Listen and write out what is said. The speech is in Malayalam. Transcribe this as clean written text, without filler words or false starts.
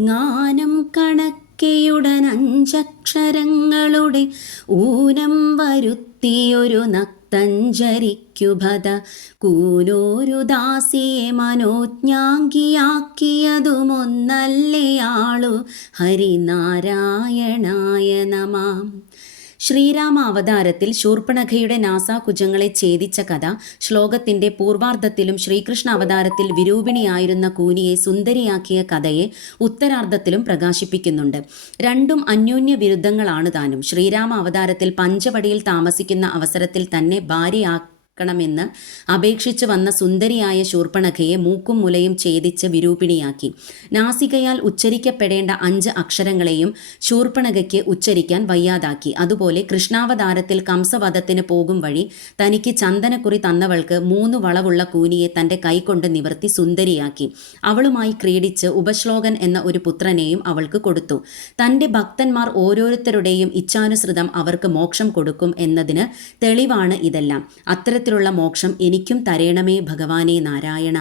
ജ്ഞാനം കണക്കെയുടനഞ്ചക്ഷരങ്ങളുടെ ഊനം വരുത്തിയൊരു നക്തഞ്ചരിക്കുഭത കൂനോരു ദാസിയെ മനോജ്ഞാങ്കിയാക്കിയതുമൊന്നല്ലയാളു ഹരിനാരായണായ നമാം. ശ്രീരാമ അവതാരത്തിൽ ശൂർപ്പണഖയുടെ നാസാകുജങ്ങളെ ഛേദിച്ച കഥ ശ്ലോകത്തിന്റെ പൂർവാർദ്ധത്തിലും ശ്രീകൃഷ്ണ അവതാരത്തിൽ വിരൂപിണിയായിരുന്ന കൂനിയെ സുന്ദരിയാക്കിയ കഥയെ ഉത്തരാർദ്ധത്തിലും പ്രകാശിപ്പിക്കുന്നുണ്ട്. രണ്ടും അന്യോന്യ വിരുദ്ധങ്ങളാണ് താനും. ശ്രീരാമ അവതാരത്തിൽ പഞ്ചവടിയിൽ താമസിക്കുന്ന അവസരത്തിൽ തന്നെ ഭാര്യയാക്കണമെന്ന് അപേക്ഷിച്ചു വന്ന സുന്ദരിയായ ശൂർപ്പണഖയെ മൂക്കും മുലയും ഛേദിച്ച് വിരൂപിണിയാക്കി. നാസികയാൽ ഉച്ചരിക്കപ്പെടേണ്ട 5 അക്ഷരങ്ങളെയും ശൂർപ്പണഖയ്ക്ക് ഉച്ചരിക്കാൻ വയ്യാതാക്കി. അതുപോലെ കൃഷ്ണാവതാരത്തിൽ കംസവധത്തിന് പോകും വഴി തനിക്ക് ചന്ദനക്കുറി തന്നവൾക്ക് 3 വളവുള്ള കൂനിയെ തൻ്റെ കൈകൊണ്ട് നിവർത്തി സുന്ദരിയാക്കി. അവളുമായി ക്രീഡിച്ച് ഉപശ്ലോകൻ എന്ന ഒരു പുത്രനെയും അവൾക്ക് കൊടുത്തു. തൻ്റെ ഭക്തന്മാർ ഓരോരുത്തരുടെയും ഇച്ഛാനുസൃതം അവർക്ക് മോക്ഷം കൊടുക്കും എന്നതിന് തെളിവാണ് ഇതെല്ലാം. അത്തരത്തിലുള്ള മോക്ഷം എനിക്കും തരേണമേ ഭഗവാനേ നാരായണ.